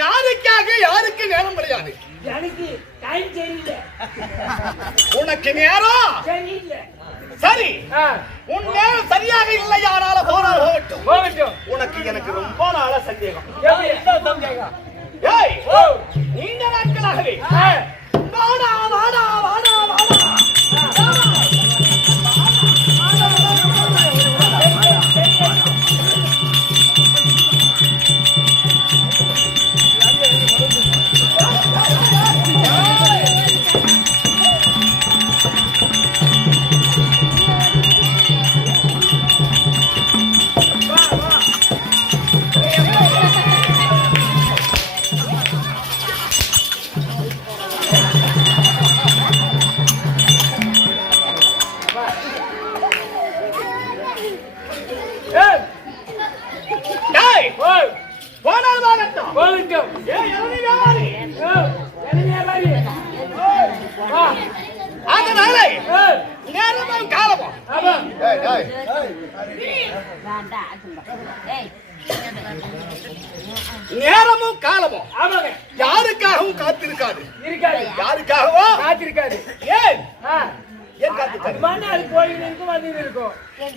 யாருக்காக யாருக்கு நேரம் கிடையாது? எனக்கு டைம் சரியில்லை. உனக்கு நேரம் சரியில்லை. சரி. உன் நேரம் சரியாக இல்லை யாரால போனால் போகட்டும். போகட்டும். உனக்கு எனக்கு ரொம்ப நாள சந்தேகம். சந்தேகம்? நீண்ட நாட்களாகவே வாடா வாடா வாடா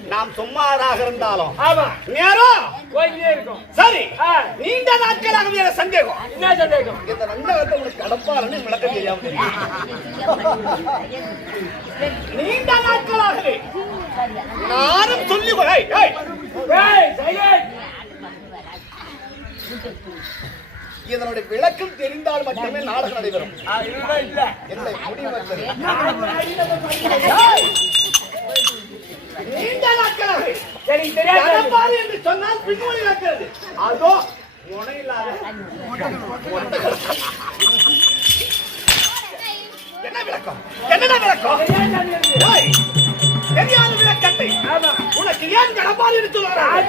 நாம் சும்மாராக இருந்தாலும். நேரம் இருக்கும். சரி. நீண்ட நாட்களாகவே எனக்கு சந்தேகம். என்ன சந்தேகம்? இந்த நண்டகத்தை உனக்கு கடப்பாருன்னு விளக்கம் தெரியாம நீண்ட நாட்களாகவே. நானும் சொல்லி. இதனுடைய விளக்கம் தெரிந்தால் மட்டுமே நாடகம் நடைபெறும். இல்ல. முடிவற்றது ஏய், நீண்ட நாட்களாகவே எனக்கு தெரியாது என்று சொன்னால் பின்மொழி நடக்கிறது. அதோ முனையில்லாத என்ன விளக்கம்? என்னடா விளக்கம்? தெரியாது விளக்கத்தை. உனக்கு ஏன் கடப்பாரு என்று சொல்லுகிறார்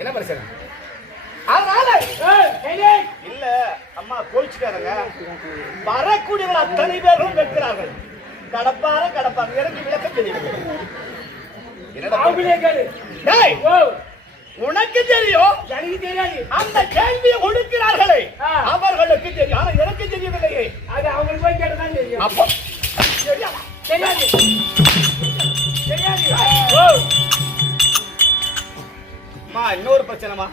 என்ன பிரச்சனை அதனால ஏய், சைலண்ட். இல்ல அம்மா கோச்சுக்காரங்க வரக்கூடியவர் அத்தனை பேரும் வெட்கிறார்கள். கடப்பார கடப்பாங்க எனக்கு விளக்கம் தெரியும் உனக்கு தெரியும். எனக்கு தெரியாது. அந்த கேள்வியை ஒடுக்கிறார்களே. அவர்களுக்கு தெரியும். ஆனா எனக்கு தெரியவில்லையே. அது அவங்களுக்கு போய் கேட்டதான் தெரியும். அப்போ தெரியாதா? தெரியாது. இன்னொரு பிரச்சனைமா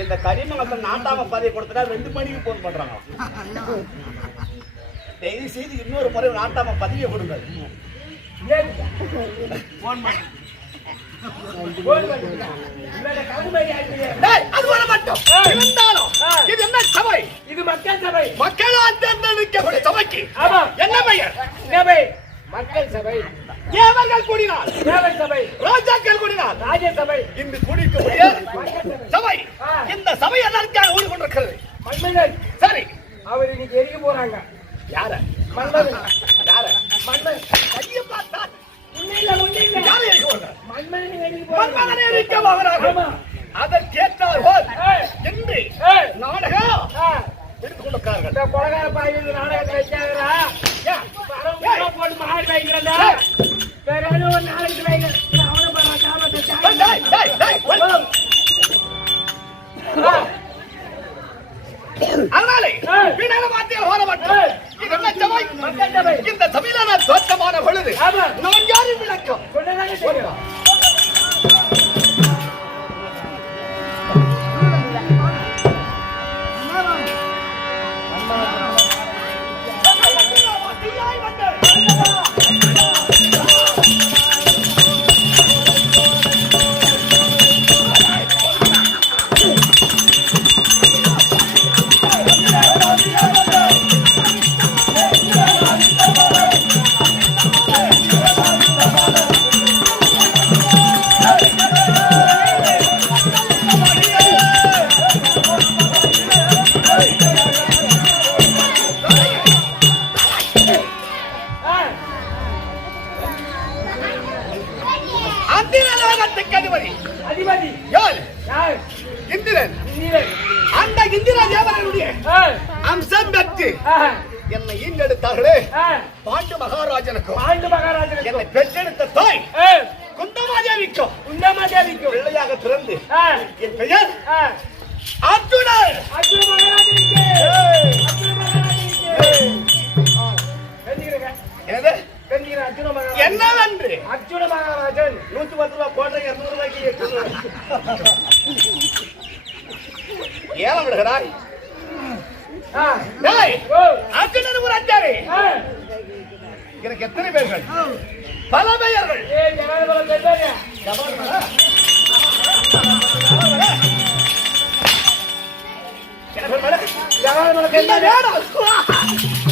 இந்த கரிமங்கலத்தை நாட்டாம பதவி கொடுத்தா ரெண்டு மணிக்கு போன் பண்றாங்க. தயவு செய்து இன்னொரு முறை நாட்டாம பதவியை கொடுங்க. என்ன சபை? சபை. மக்களால் தேர்ந்தெடுக்கக்கூடிய சபைக்கு என்ன பெயர்? சபை மக்கள் சபை. தேவர்கள் கூடினால் தேவன் சபை. ராஜாக்கள் கூடினால் ராஜ்யசபை. இன்று கூடியிருக்கக்கூடிய மக்கள் சபை. இந்த சபை எதற்காக ஓடிக்கொண்டிருக்கிறது மன்மதன் சரி அவர் இன்னைக்கு எரிக்க போறாங்க யார மன்மதன் யார மன்மதன் கையை பார்த்தா உண்மையில உண்மையில யாரை எரிக்க போறாங்க மன்மதனை எரிக்க போகிறார்கள் அதற்கேற்றார் போல் ஏய், நாடகம் எடுத்துக் கொண்டிருக்கிறார்கள் இந்த கொலகார பாய்கள் நாடகத்தை? பரவ போட்டு மாறி வைக்கிறதா வேற ஏதோ ஒரு நாளைக்கு அவனை அதனாலே. வீணான வார்த்தையை ஓர மட்டும். ஏய். இது என்ன சபை மக்கள் சபை இந்த சபையில நான் தோற்றமான பொழுது நான் யாரும் விளக்கம்? என்னது என்னவென்று? அர்ஜுன மகாராஜன் நூத்தி பத்து ரூபாய் போடுறேன் இருநூறு ரூபாய்க்கு ஏலம் விடுகிறாய் அர்ஜுனன் ஒரு அச்சாரி ஆ, எனக்கு எத்தனை பேர்கள்? பல பெயர்கள். என்ன. வேணும்?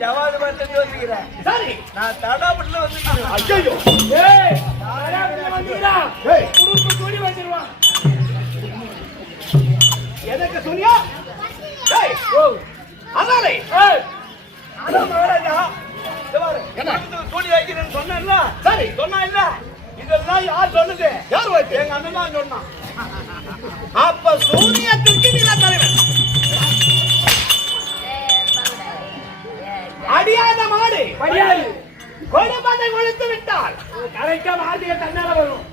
ஜவாது மட்டும் யோசிக்கிற சரி. நான் தடாபட்டில் வந்துக்கிறேன் ஐயோ ஏய். மகாராஜா வந்தீங்களா ஏய். குடும்ப கூடி வந்துருவான் எனக்கு சொன்னியா டேய் ஓ. அதனாலே ஏய். அதான் மகாராஜா. இந்த பாரு, என்ன? அடியாத மாடு. படியாது கொடுமனை ஒழித்து விட்டால். கரெக்டா வார்த்தைய தன்னால வரும்.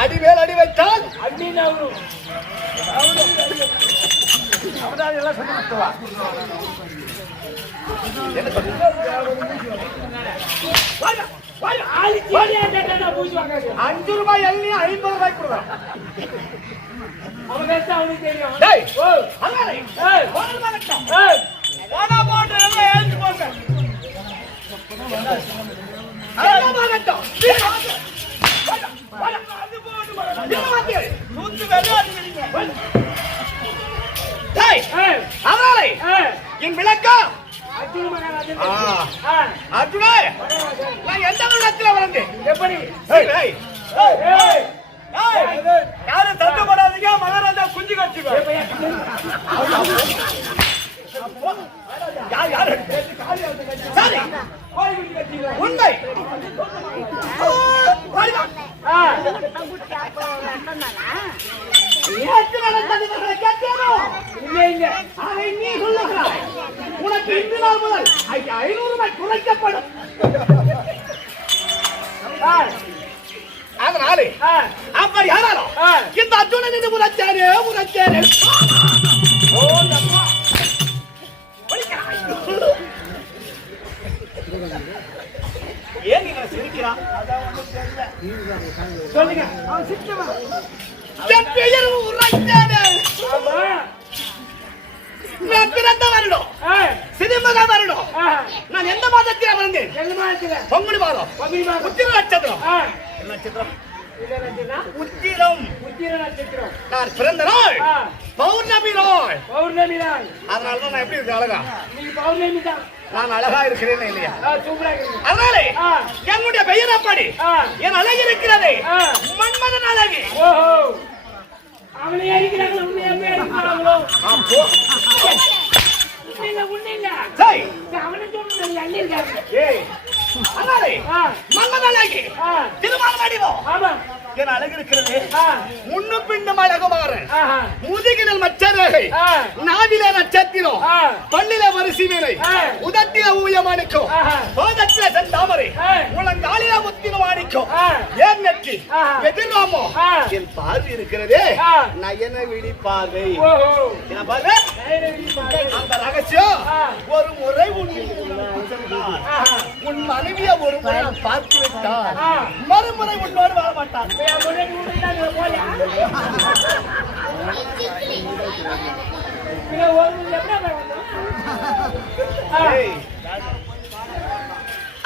அடிவேல் அடி வைத்தால். அப்படின்னு வரும் அவதான் எல்லாம் சொல்லி என்ன அஞ்சு ரூபாய் எள்ளி ஐம்பது ரூபாய் கஷ்டம் அவனுக்கு தெரியும் டேய் ஓ அதனாலே ஏய் போனது வரட்டும். ஏய் போனா போட்டு எல்லாம் எழுந்து போங்க எல்லாம் வரட்டும். நீ வாங்க. வாயா, வாயா. அது போட்டு மகாராஜா. நீ வாங்க. நூத்து வெள்ளம் அடிக்கிறீங்க டேய், ஏய் அதனாலே ஏய் என் விளக்கம் அர்ஜுன மகாராஜன் ஆ. ஆ அர்ஜுனே மகாராஜன் நான் எந்த இடத்துல வளர்ந்தேன் எப்படி ஏய், ஏய். ஏய், ஏய் ஏய், யாரும் சத்தம் போடாதீங்க மகாராஜா குஞ்சு கட்சிக்கோ யார் யார் சரி உண்மை வருக. ஆ நேற்று நடந்தது இவர்களை கேட்டேனோ? இல்ல இல்ல அதை நீ சொல்லுகிறாய் உனக்கு இன்று நாள் முதல் ஐ- ஐநூறு ரூபாய் குறைக்கப்படும் ஆ அதனாலே யாராலும்? ஆ. இந்த அர்ஜுனன் என்று உரைச்சாரே உரைச்சாரே ஏன் நீங்க சிரிக்கிறான் சொல்லுங்க. என் பெயர் ஆமா. நான் பிறந்த வருடம். ஆ. சிறுமக வருடம். நான் எந்த மாதத்தில் பிறந்தேன்? எந்த மாதத்துல? பொங்கல் மாதம். உத்திர நட்சத்திரம். நட்சத்திரம்? உத்திரம். உத்திர நட்சத்திரம் நான் பிறந்த நாள் பௌர்ணமி நாள். பௌர்ணமி தான் அதனால தான் நான் எப்படி இருக்கேன் அழகா? நீ பௌர்ணமி தான். நான் அழகா இருக்கிறேன் இல்லையா? இருக்கு அதனாலே என்னுடைய பெயர் அப்படி. என் அழகு இருக்கிறது. மன்மதன் அழகு. எப்படி அடிக்கிறாங்களோ உன்னை இல்ல உன்னை இல்ல. சரி. அவனை சொல்லணும் அள்ளி இருக்காங்க ஏய் அழகு ஆ. திருமணம் அடிவோம் ஆமா என் அழகு இருக்கிறது ஆ. முன்னு பின்னும் அழகு மாறன் ஆஹா முதுகினல் மச்சரேகை. நாவிலே நட்சத்திரம் வரிசி வேலை. உதட்டில ஊயமாணிக்கும். பாதத்தில செந்தாமரை. முழங்காலில முத்தின மாணிக்கும். ஏன் நெற்றி. என் பார்வை இருக்கிறதே. நயன விழி பார்வை. அந்த ரகசியம். ஒரு முறை உன் மனைவிய ஒரு முறை பார்த்து விட்டான் ஆ. மறுமுறை உன்னோடு வாழ மாட்டான்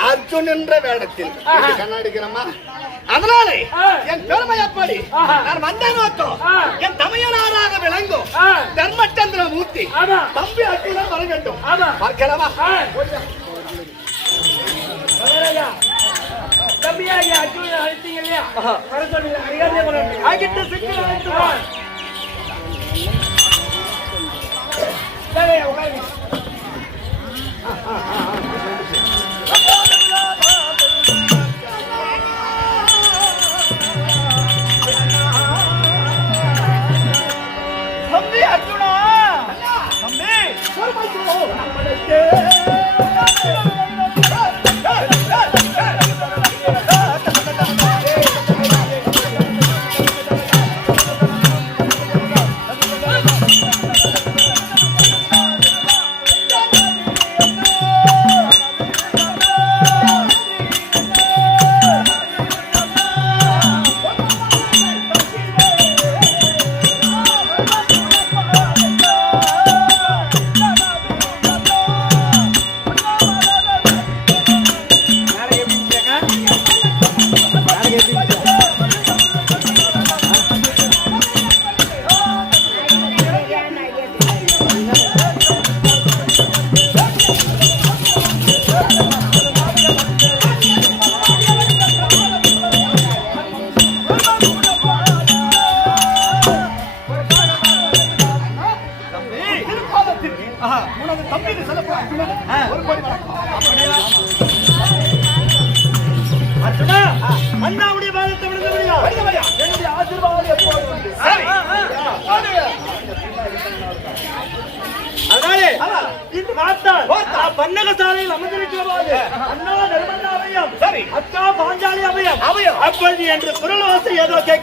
அர்ஜுன் என்ற வேடத்தில். கண்ணாடிக்கிறமா அதனாலே. என் பெருமை எப்படி. நான் வந்த நோக்கம். என் தமையனாராக விளங்கும் தர்மச்சந்திர மூர்த்தி தம்பி அர்ஜுனன் வர வேண்டும். பார்க்கலாமா தம்பியா ஐயா அர்ஜுனனை அழைத்தீங்க இல்லையா வர சொன்னீங்க மரியாதையா கொண்டு ஆகிட்டு சிக்கல் அழைத்து வா. சரி உட்காருங்க தம்பி.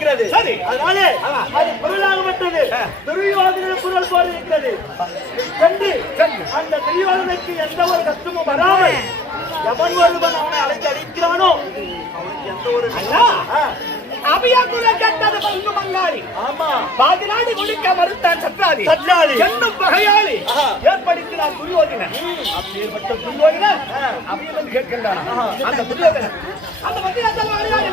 ஏதோ கேட்கிறது சரி. அதனாலே அது குரலாகப்பட்டது துரியோதன குரல் போல இருக்கிறது. சென்று அந்த துரியோதனுக்கு எந்த ஒரு கஷ்டமும் வராமல் எவன் ஒருவன் அவனை அழைத்து அடிக்கிறானோ அவனுக்கு எந்த ஒரு ஆ, அபியாக்குல கேட்டது பங்கு மங்காளி ஆமா. பாதி நாடு கொடுக்க மறுத்தான் சத்ராதி சத்ராதி. என்னும் பகையாளி. ஏற்படுத்தினார் துரியோதனன். அப்பேற்பட்ட துரியோதனன் அபியவன் கேட்கின்றான் அந்த துரியோதனன். அந்த வாழினார்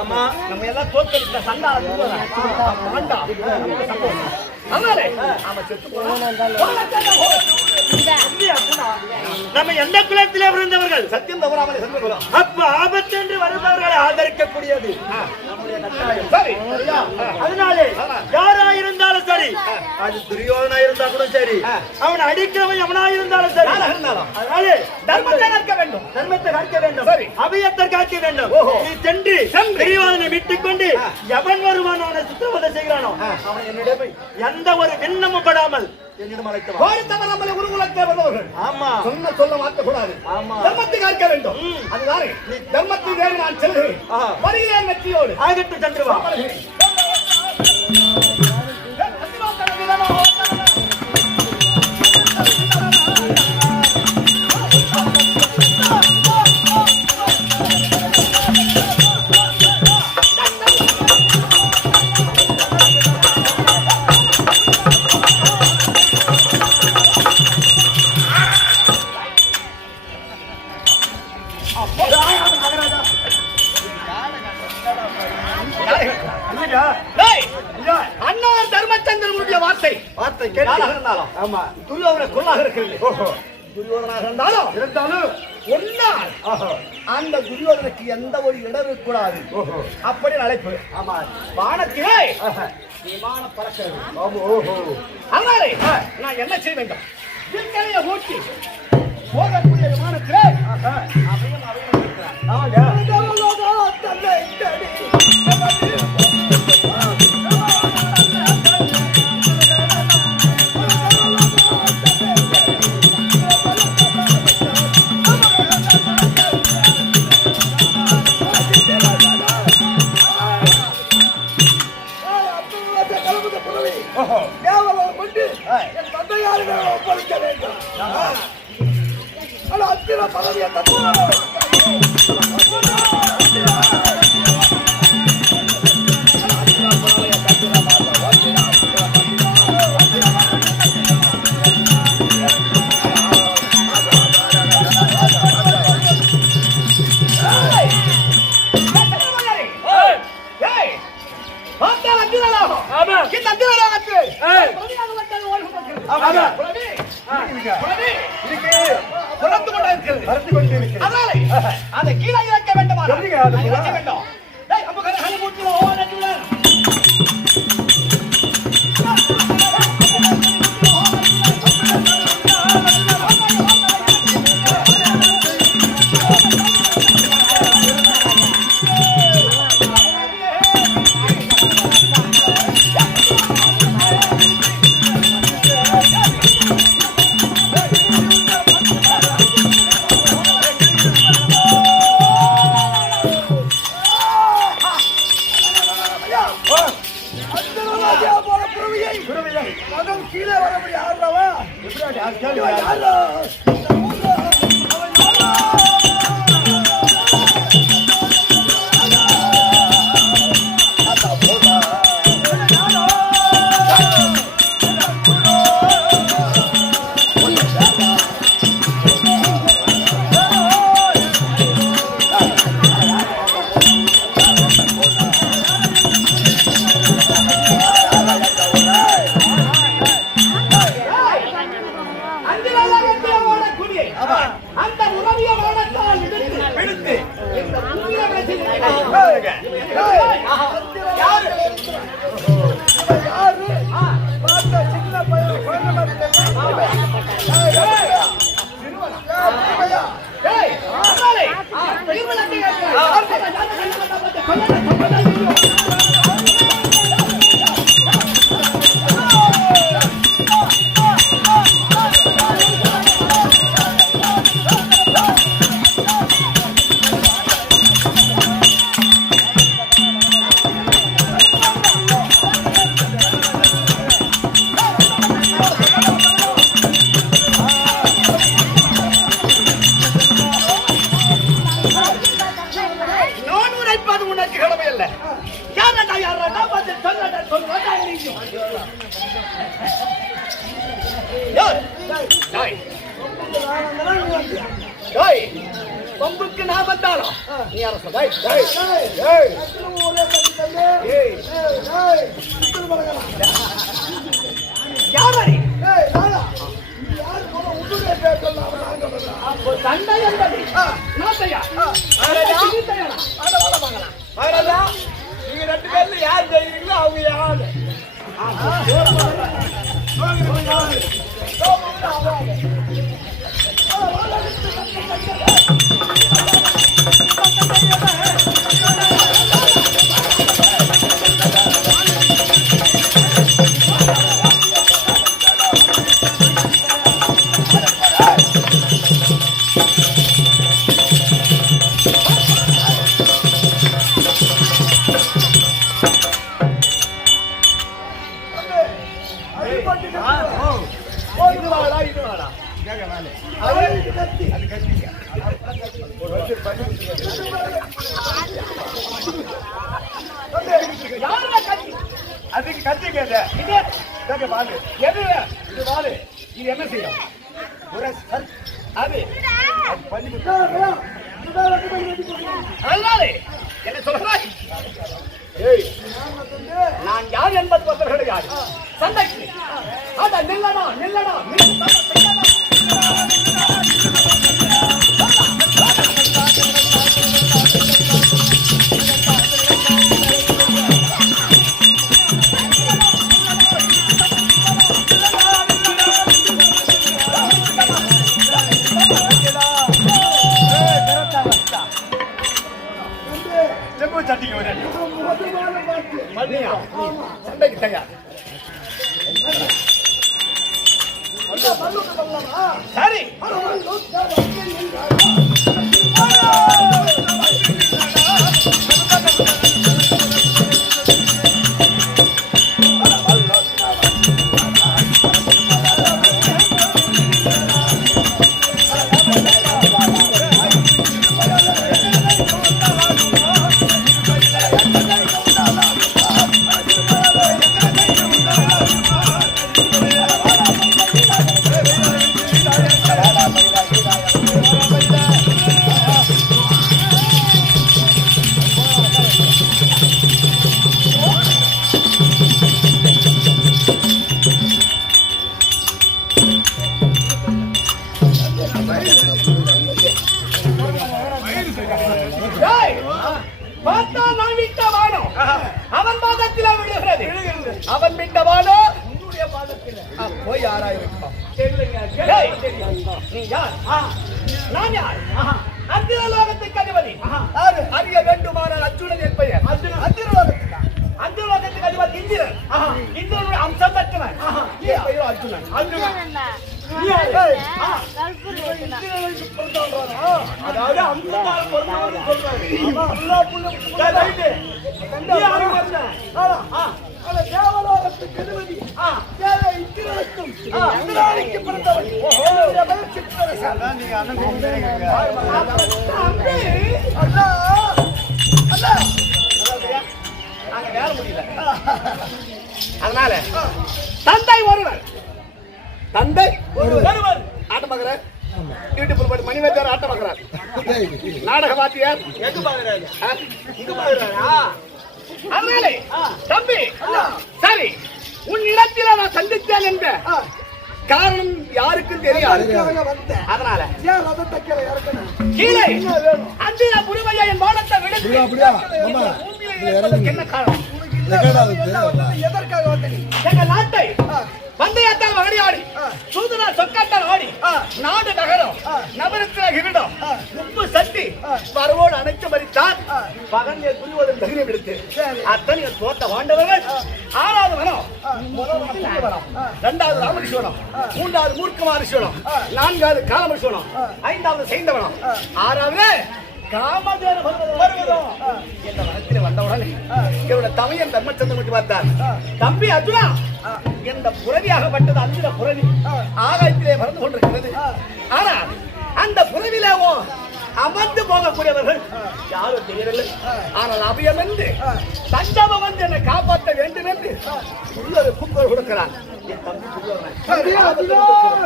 ஆமா நம்ம எல்லாம் தோற்கடித்த சண்டா அவன் செத்து போனான் நம்ம எந்த குலத்திலே பிறந்தவர்கள்? சத்தியம் தவறாமல் அப்ப ஆபத்து என்று வருபவர்களை ஆதரிக்கக்கூடியது. சரி. அதனாலே யாரா இருந்தாலும் சரி அது துரியோதனா இருந்தா கூட சரி. அவன் அடிக்கிறவன் எவனா இருந்தாலும் சரி. அதனாலே தர்மத்தை காக்க வேண்டும். தர்மத்தை காக்க வேண்டும். சரி. அபியத்தை காக்க வேண்டும். நீ சென்று துரியோதனை விட்டுக் கொண்டு எவன் வருவான் அவனை சித்திரவதை செய்கிறானோ அவன் என்னிடம் எந்த ஒரு விண்ணமும் படாமல் என்னிடம் அழைத்தவன் கோடி தவறாமல் குருகுலத்தை வந்தவர்கள் ஆமா. சொன்ன சொல்ல மாற்றக்கூடாது. ஆமா. தர்மத்தை காக்க வேண்டும். அதுதானே தர்மத்தை வேறு நான் செல்கிறேன். வருகிறேன் வெற்றியோடு. ஆகட்டும் சந்திரவா கூடாது அப்படி அழைப்பு ஆமா. வானத்திலே விமானம் பறக்கிறது. அதனாலே நான் என்ன செய்ய வேண்டும்? தெரியல யாரடா யாரடா? பார்த்து சொல்லடா சொல்லடா நீங்க யார் டாய் டாய் பம்புக்கு நான் வந்தாலும் நீ யார டாய் டாய் ஏய். ஏய் டாய் என்பது நான் தயா அட வாங்க வாங்க மகாராஜா நீங்க ரெண்டு பேர்ல அவங்க யாரு? நாடக வாத்தியார் எங்க பாக்குறாரு? இங்க பாக்குறாரா? அதனாலே தம்பி சரி உன் இடத்தில நான் சந்தித்தேன் என்ற காரணம் யாருக்கும் தெரியாது? அதனால. கீழே அந்திர புரிமையா என் வானத்தை விடுத்து என்ன காரணம்? எதற்காக வந்த நீ எங்க நாட்டை பந்தயத்தால் வாடியாடி சூதனா சொக்கத்தால் ஆடி நாடு நகரம். நவரத்தின கிரீடம் உப்பு சட்டி. வரவோடு அனைத்து மறித்தார் பகன் துரியோதன் தைரியம் எடுத்து அத்தனை தோட்ட வாண்டவர்கள். ஆறாவது வனம் இரண்டாவது ராமகிருஷ்ணவனம் மூன்றாவது மூர்க்கமாரிசுவனம் நான்காவது காலமரிசுவனம் ஐந்தாவது சைந்தவனம் ஆறாவது காமதேன பர்வதம் என்ற வனத்தில் வந்தவுடனே இவருடைய தமையன் தர்மச்சந்திரன் மட்டும் பார்த்தார். தம்பி அர்ஜுனா என்ற புறவியாகப்பட்டது அந்த புறவி ஆகாயத்திலே பறந்து கொண்டிருக்கிறது. ஆனால் அந்த புறவிலேவோ அமர்ந்து போகக்கூடியவர்கள் யாரும் தெரியவில்லை. ஆனால் என்று தஞ்சமம் வந்து என்னை காப்பாற்ற வேண்டும் என்று உள்ளது கூக்குரல் கொடுக்கிறான். தம்பி அர்ஜுனா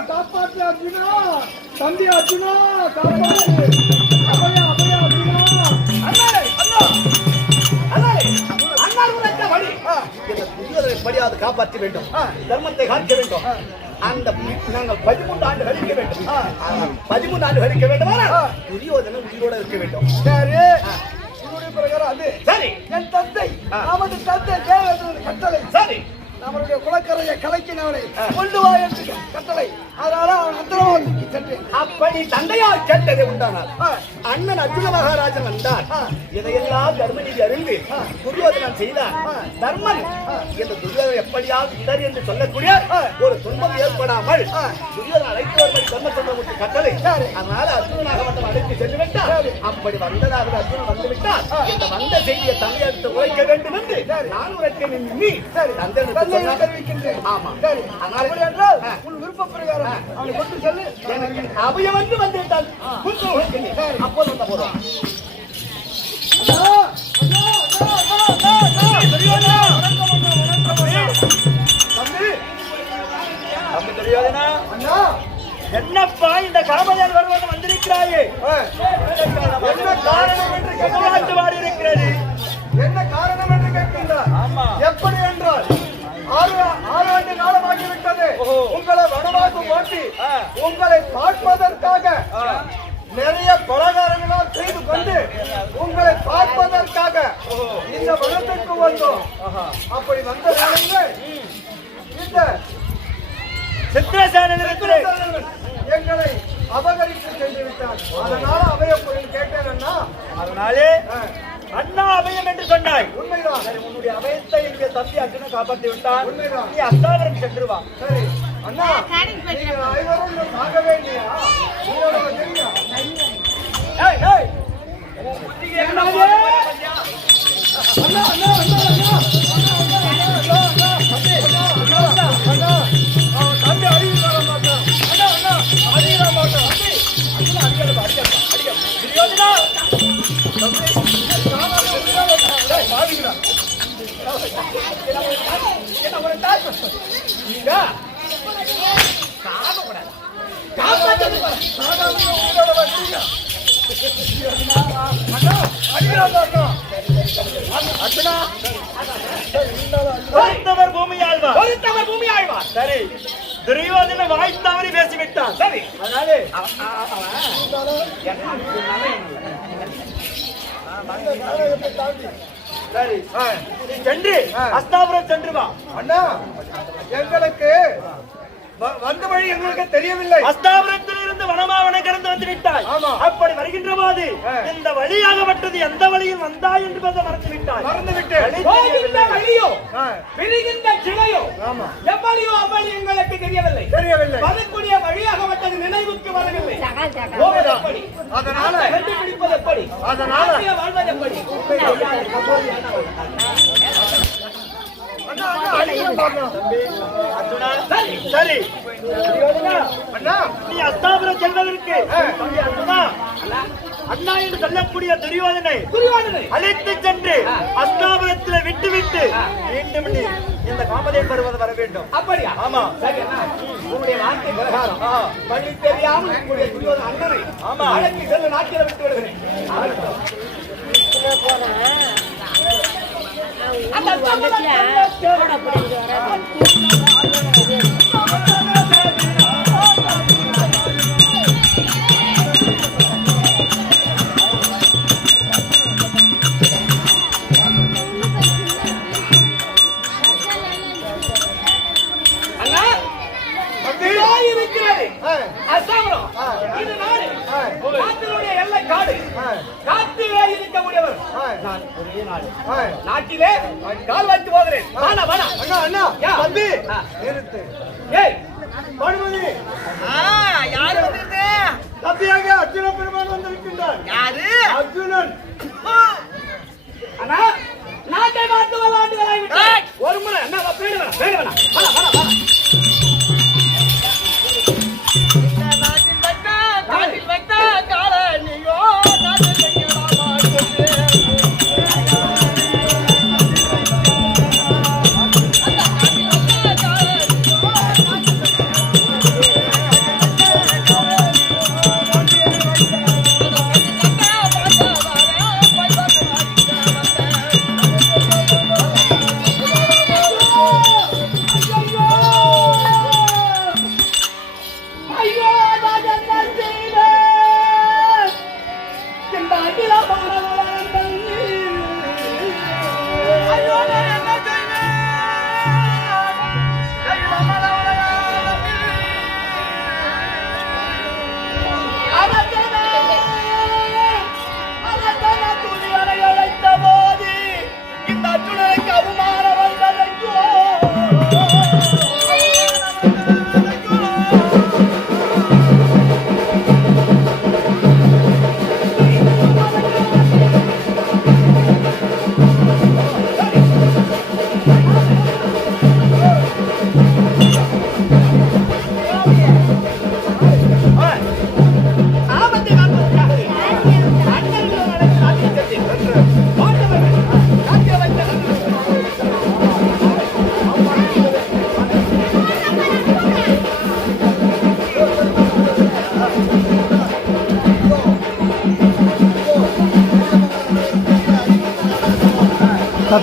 காப்பாற்று அர்ஜுனா தம்பி அர்ஜுனா காப்பாற்று அபய அபய அர்ஜுனா அண்ணாரே, அண்ணா, அண்ணாரே, அண்ணார் வழி. இந்த துரியோதனை எப்படியாவது காப்பாற்ற வேண்டும் தர்மத்தை காக்க வேண்டும் அந்த நாங்கள் பதிமூன்று ஆண்டு கழிக்க வேண்டும் பதிமூன்று ஆண்டு கழிக்க வேண்டும் துரியோதனம் உயிரோட இருக்க வேண்டும் சரி பிரகாரம் அது சரி என் தந்தை நமது தந்தை கட்டளை சரி நம்மளுடைய குலக்கரையை கலைக்கினவனை கொண்டு வா என்று கட்டளை. அதனால அவன் அந்தரவாதிக்கு சென்றேன் அப்படி தந்தையால் கேட்டது உண்டானார் அண்ணன் அர்ஜுன மகாராஜன் வந்தார். இதையெல்லாம் தர்மநீதி அறிந்து துரியோதனன் செய்தார். தர்மன் இந்த துரியோதனை எப்படியாவது இடர் என்று சொல்லக்கூடிய ஒரு துன்பம் ஏற்படாமல் துரியோதனை அழைத்து வரும்படி தர்மச்சந்திரமூர்த்தி கட்டளை. அதனால அர்ஜுனனாக மட்டும் அழைத்து சென்று விட்டார். அப்படி வந்ததாக அர்ஜுனன் வந்து விட்டார். இந்த வந்த செய்தியை தமிழகத்தை உரைக்க வேண்டும் என்று நான் உரைக்க நீ தந்தை தெரிவிக்கின்றேன். ஆமா. சரி. அதனால என்றால் உன் விருப்ப பிரகாரம் வந்து என்னப்பா இந்த காமதேன் வருவன் வந்திருக்கிறாயே? என்ன காரணம் என்று கமலாட்டு வாடி இருக்கிறது என்ன காரணம் என்று ஆ. உங்களை பார்ப்பதற்காக நிறைய பலகாரங்களால் செய்து கொண்டு உங்களை பார்ப்பதற்காக இந்த வனத்திற்கு வந்தோம். அப்படி வந்த இந்த சித்திரசேனர்கள் எங்களை அபகரித்து சென்று விட்டார். அதனால அவைய பொருள் கேட்டேன் அண்ணா. அதனாலே அண்ணா அபயம் என்று சொன்னாய். உண்மைதான். உன்னுடைய அபயத்தை இங்கே தம்பி அர்ஜுன காப்பாற்றி விட்டான். உண்மைதான். நீ அஸ்தாவரம் சென்று வா. சரி. அண்ணா ஐவரும் ஆக வேண்டிய ஏய் ஏய் புத்திக்கு என்ன அண்ணா அண்ணா அண்ணா Yeah. ஒருத்தவர் பூமி ஆழ்வார் ஒருத்தவர் பூமி ஆழ்வார் சரி துரியோதன வாய் தவறி பேசிவிட்டான் சரி அதனால என்ன சரி. நீ சென்று அஸ்தாபுரம் சென்று வா. அண்ணா எங்களுக்கு வந்த வழி எங்களுக்கு தெரியவில்லை. அஸ்தாபுரத்தில் இருந்து வனமாவன கடந்து வந்து விட்டாய் ஆமா. அப்படி வருகின்ற போது. இந்த வழியாகப்பட்டது எந்த வழியில் வந்தாய் என்பதை மறந்து விட்டாய் மறந்து விட்டேன் போகின்ற வழியோ விரிகின்ற கிளையோ ஆமா. எவ்வளியோ அவ்வளி எங்களுக்கு தெரியவில்லை. தெரியவில்லை. வரக்கூடிய வழியாகப்பட்டது நினைவுக்கு வரவில்லை? அதனால கண்டுபிடிப்பது எப்படி? அதனால வாழ்வது எப்படி அண்ணா அண்ணா அடிக்கணும் பாருங்க. அர்ஜுனா, சரி. சரி அண்ணா நீ அஸ்தாபுரம் செல்வதற்கு தம்பி அண்ணா என்று சொல்லக்கூடிய துரியோதனை புரிவானது அழைத்து சென்று அஸ்தாபுரத்தில் விட்டு விட்டு மீண்டும் நீ இந்த காமதை பருவது வர வேண்டும் அப்படியா ஆமா. சரி அண்ணா உங்களுடைய வார்த்தை பிரகாரம் வழி தெரியாமல் உங்களுடைய துரியோதன அண்ணனை ஆமா. அழைத்து செல்ல நாட்டில விட்டு விடுகிறேன் ஆகட்டும். அந்த அண்ணா அசாமரம். இது நாடு. நாட்டினுடைய எல்லை காடு. காட்டிலே இருக்கக்கூடியவர். நான் ஒரே நாடு. நாட்டிலே கால் வைத்து போகிறேன். வாடா வாடா. அண்ணா அண்ணா. தம்பி. நிறுத்து. ஏய். படுமதி யாரு வந்திருந்தே தம்பியாக அர்ஜுன பெருமான் வந்திருக்கின்றார். யாரு? அர்ஜுனன். அண்ணா நாட்டை விளையாண்டுகளை விட்டு ஒரு முறை. என்ன பேடு வேணாம் வேணாம். வாடா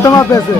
சத்தமா பேசு